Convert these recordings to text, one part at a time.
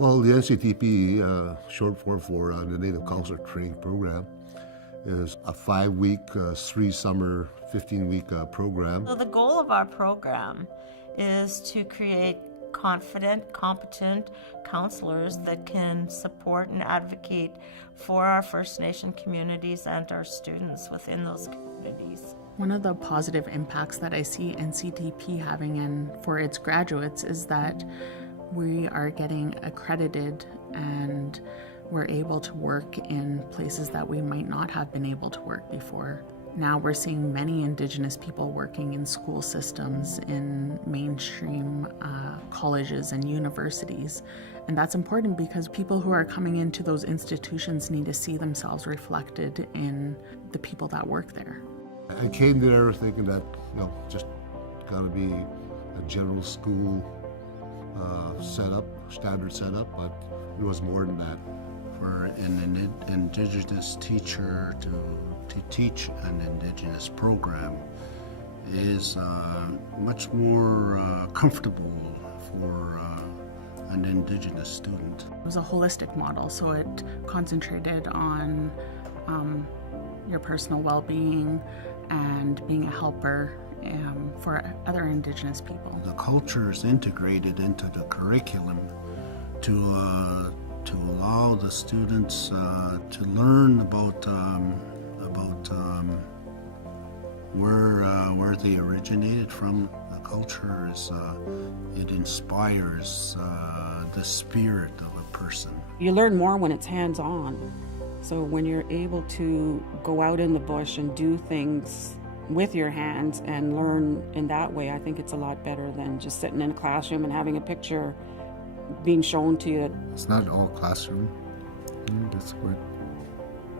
Well, the NCTP, short form for the Native Counsellor Training Program, is a 5-week, 3-summer, 15-week program. So the goal of our program is to create confident, competent counselors that can support and advocate for our First Nation communities and our students within those communities. One of the positive impacts that I see NCTP having and for its graduates is that we are getting accredited and we're able to work in places that we might not have been able to work before. Now we're seeing many Indigenous people working in school systems, in mainstream colleges and universities. And that's important because people who are coming into those institutions need to see themselves reflected in the people that work there. I came there thinking that, just gotta be a general school setup, standard setup, but it was more than that. For an Indigenous teacher to teach an Indigenous program is much more comfortable for an Indigenous student. It was a holistic model, so it concentrated on your personal well-being and being a helper for other Indigenous people. The culture is integrated into the curriculum to allow the students to learn about where they originated from. The culture it inspires the spirit of a person. You learn more when it's hands-on. So when you're able to go out in the bush and do things with your hands and learn in that way, I think it's a lot better than just sitting in a classroom and having a picture being shown to you. It's not all classroom. That's what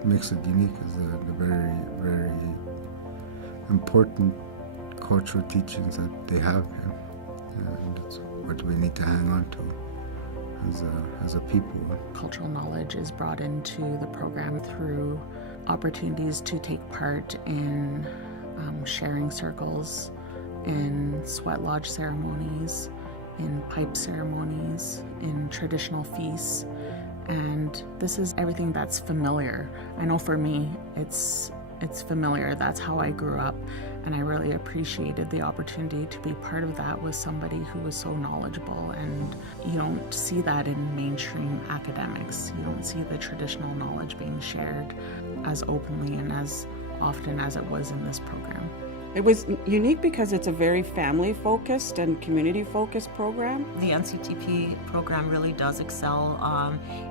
makes it unique, is the very, very important cultural teachings that they have, and that's what we need to hang on to as a people. Cultural knowledge is brought into the program through opportunities to take part in sharing circles, in sweat lodge ceremonies, in pipe ceremonies, in traditional feasts, and this is everything that's familiar. I know for me, it's familiar. That's how I grew up, and I really appreciated the opportunity to be part of that with somebody who was so knowledgeable. And you don't see that in mainstream academics. You don't see the traditional knowledge being shared as openly and as often as it was in this program. It was unique because it's a very family-focused and community-focused program. The NCTP program really does excel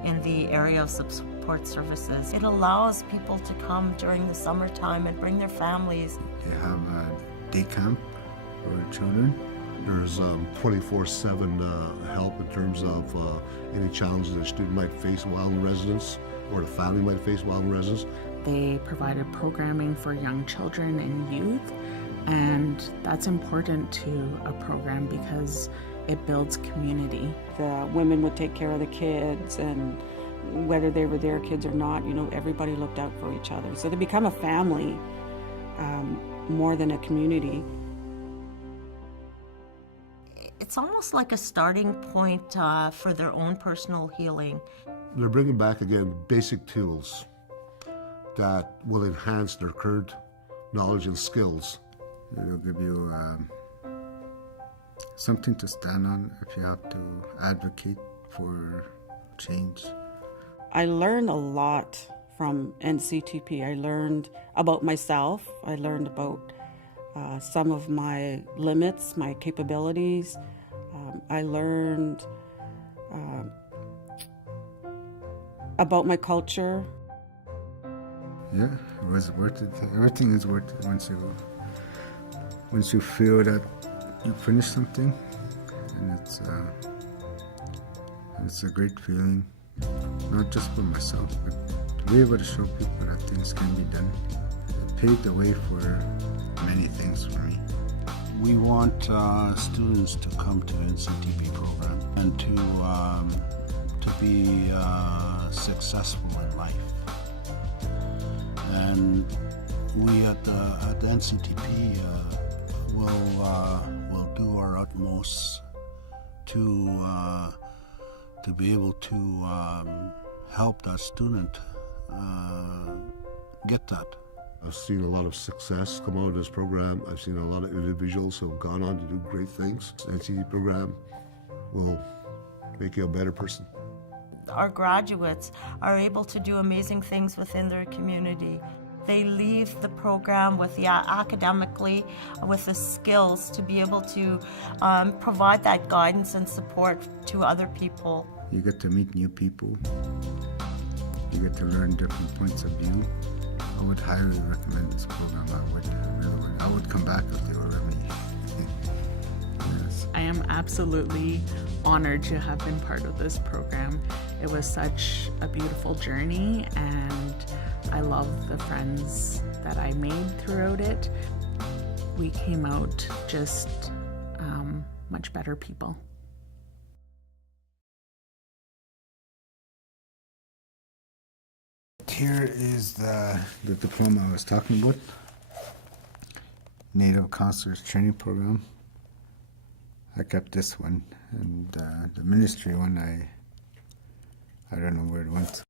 in the area of support services. It allows people to come during the summertime and bring their families. They have a day camp for children. There's 24/7 help in terms of any challenges a student might face while in residence or the family might face while in residence. They provided programming for young children and youth, and that's important to a program because it builds community. The women would take care of the kids, and whether they were their kids or not, everybody looked out for each other. So they become a family more than a community. It's almost like a starting point for their own personal healing. They're bringing back again basic tools that will enhance their current knowledge and skills. It'll give you something to stand on if you have to advocate for change. I learned a lot from NCTP. I learned about myself. I learned about some of my limits, my capabilities. I learned about my culture. Yeah, it was worth it. Everything is worth it once you feel that you finished something, and it's a great feeling, not just for myself, but to be able to show people that things can be done. It paved the way for many things for me. We want students to come to NCTP program and to be successful in life. And we at the NCTP will do our utmost to to be able to help that student get that. I've seen a lot of success come out of this program. I've seen a lot of individuals who have gone on to do great things. The NCTP program will make you a better person. Our graduates are able to do amazing things within their community. They leave the program with the academically, with the skills to be able to provide that guidance and support to other people. You get to meet new people. You get to learn different points of view. I would highly recommend this program. I would come back if they were me. Yes. I am absolutely honored to have been part of this program. It was such a beautiful journey, and I love the friends that I made throughout it. We came out just much better people. Here is the diploma I was talking about. Native Counselors Training Program. I kept this one, and the ministry one, I don't know where it went.